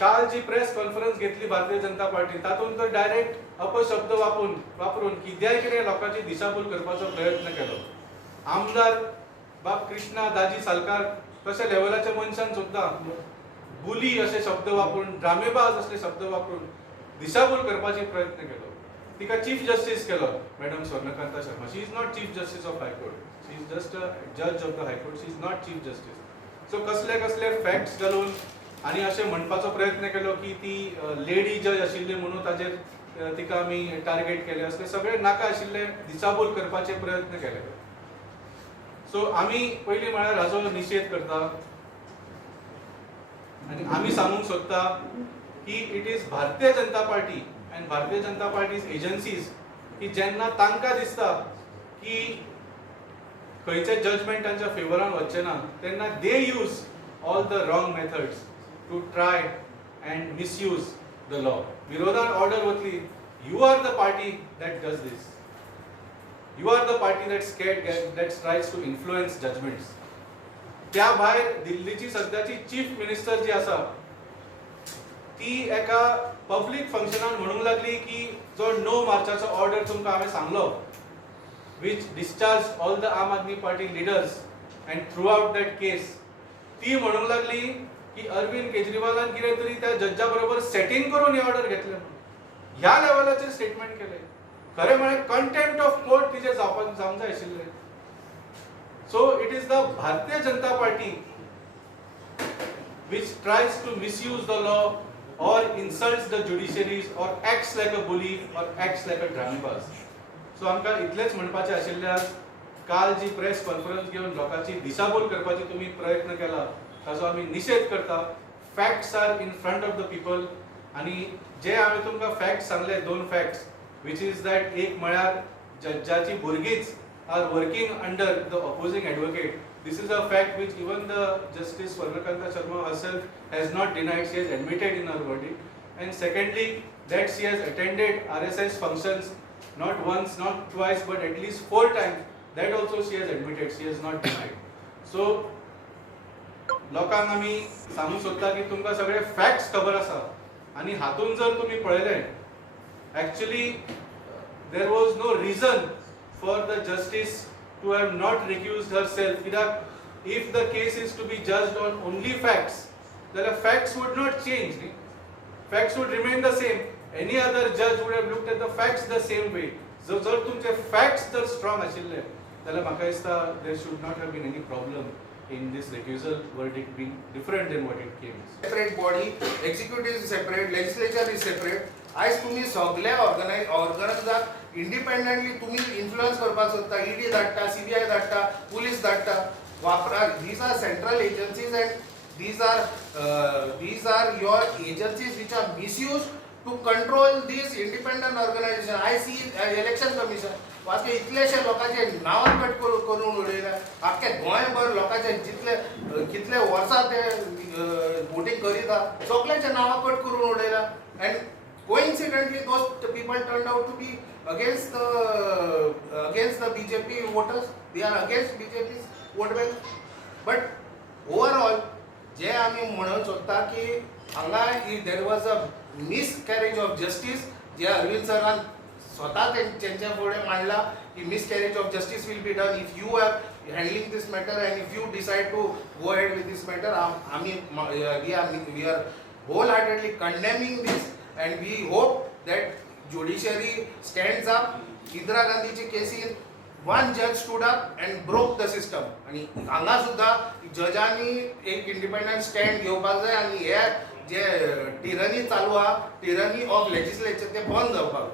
काल जी press conference घेतली Bharatiya Janata party तातूंत तर डायरेक्ट अपशब्द वापरून कित्याय कितें लोकांची दिशाभूल करपाचो प्रयत्न केलो. आमदार बाब कृष्णा दाजी सालकार तशा लेवलाच्या मनशान सुद्दां बुली असे शब्द वापरून ड्रामेबाज असले शब्द वापरून दिशाभूल करपाचे प्रयत्न केलो. तिका चीफ जस्टिस केलो madam Swarnakanta Sharma. She is not chief justice of high court, she is just a जज of the high court, she is not chief justice. So कसले कसले फॅक्ट्स घालून आणि असे म्हणपाचो प्रयत्न केलो की ती लेडी जज आशिल्ली म्हणून ताजेर तिका आमी टार्गेट केले. असले सगळे नाका आशिल्ले दिशाभूल करपाचे प्रयत्न केले. सो आमी पयली म्हळ्यार हाचो निशेध करता आणि आमी सांगूंक सोदता की it is Bharatiya Janata party and Bharatiya Janata parties agencies की जेन्ना तांकां दिसता की खंयचे जजमेंट तांच्या फेवरान वचचे ना तेन्ना they use all the wrong methods to try and misuse the law. विरोधान ऑर्डर वतली. You are the party that does this. You are the party that tries to influence judgments. त्या भायर दिल्लीची सध्याची चीफ मिनिस्टर जी आसा ती एका public फंक्शनान म्हणूंक लागली की जो नो मार्चाचो ऑर्डर तुमकां हांवें सांगलो which discharged all the आम आदमी party leaders and throughout that case ती म्हणूंक लागली की अरविंद केजरीवालान कितें तरी त्या जज्जा बरोबर सेटिंग करून ही ऑर्डर घेतले. ह्या लेवलाचेर स्टेटमेंट केले. खरे म्हळ्यार कंटेम्प्ट ऑफ कोर्ट तिचे जावंक जाय आशिल्ले. So it is the Bharatiya Janata party which tries to misuse the law or insults the judiciaries or acts like a bully or acts like a dramabaz. So आमकां इतलेच म्हणपाचें आशिल्लें आज. काल जी प्रेस कॉन्फरन्स घेवन लोकांची दिशाभूल करपाची तुम्ही प्रयत्न केला ताचो आमी निशेध करता. Facts are in front of the people आणि जे हांवें तुमकां फॅक्ट्स सांगले दोन फॅक्ट्स which is that एक म्हळ्यार जज्जाची भुरगीच are working under the opposing advocate. This is a fact which even the Justice Swarnakanta Sharma herself has not denied. She has admitted in her verdict. And secondly, that she has attended RSS functions not once, not twice, but at least 4 times. That also she has admitted. She has not denied. So लोकांक आमी सांगूंक सोदता की तुमकां सगळे facts खबर आसा आणि हातून जर तुम्ही पळयलें actually there was no reason for the justice to have not recused herself. If the case is to be judged on only facts, then the facts would not change. Facts would remain the same. Any other judge would have looked at the facts the same way. So जर तुमचे facts जर strong आशिल्ले जाल्यार म्हाका दिसता there should not have been any problem in this recusal verdict being different than what it came. Separate body, executive is separate, legislature is separate. आज तुम्ही सगळ्या ऑर्गनायजाक इंडिपेंडेंटली तुम्ही इन्फ्लुअन्स करपाक सोदता. ईडी धाडटा, सीबीआय धाडटा, पुलीस धाडटा. वापरा. these are central agencies and these are your agencies which are misused to control these independent organization. I see election commission वास्ते इतलेशे लोकांचे नांव कट करून उडयला. आख्या गोंयभर लोकांचे जितले कितले वर्सां ते वोटिंग करीता सगळ्यांचे नांव कट करून उडयला. and coincidentally those people turned out to be against the BJP voters. They are against BJP's vote bank. But overall जे आमी म्हणूंक सोदता की हांगा there was a miscarriage of justice. जे अरविंद सरान स्वतः त्यांच्या पुढे मांडला की miscarriage of justice will be done if you are handling this matter and if you decide to go ahead with this matter. we are wholeheartedly condemning this. And we hope that judiciary stands up. Indira Gandhi's cases, one judge stood up and broke the system. आणि हांगा सुद्धा जजांनी एक independent stand घेवपाक जाय आणि हे जे tyranny चालू आहा, टिरनी ऑफ लेजिस्लेचर ते बंद जावपाक.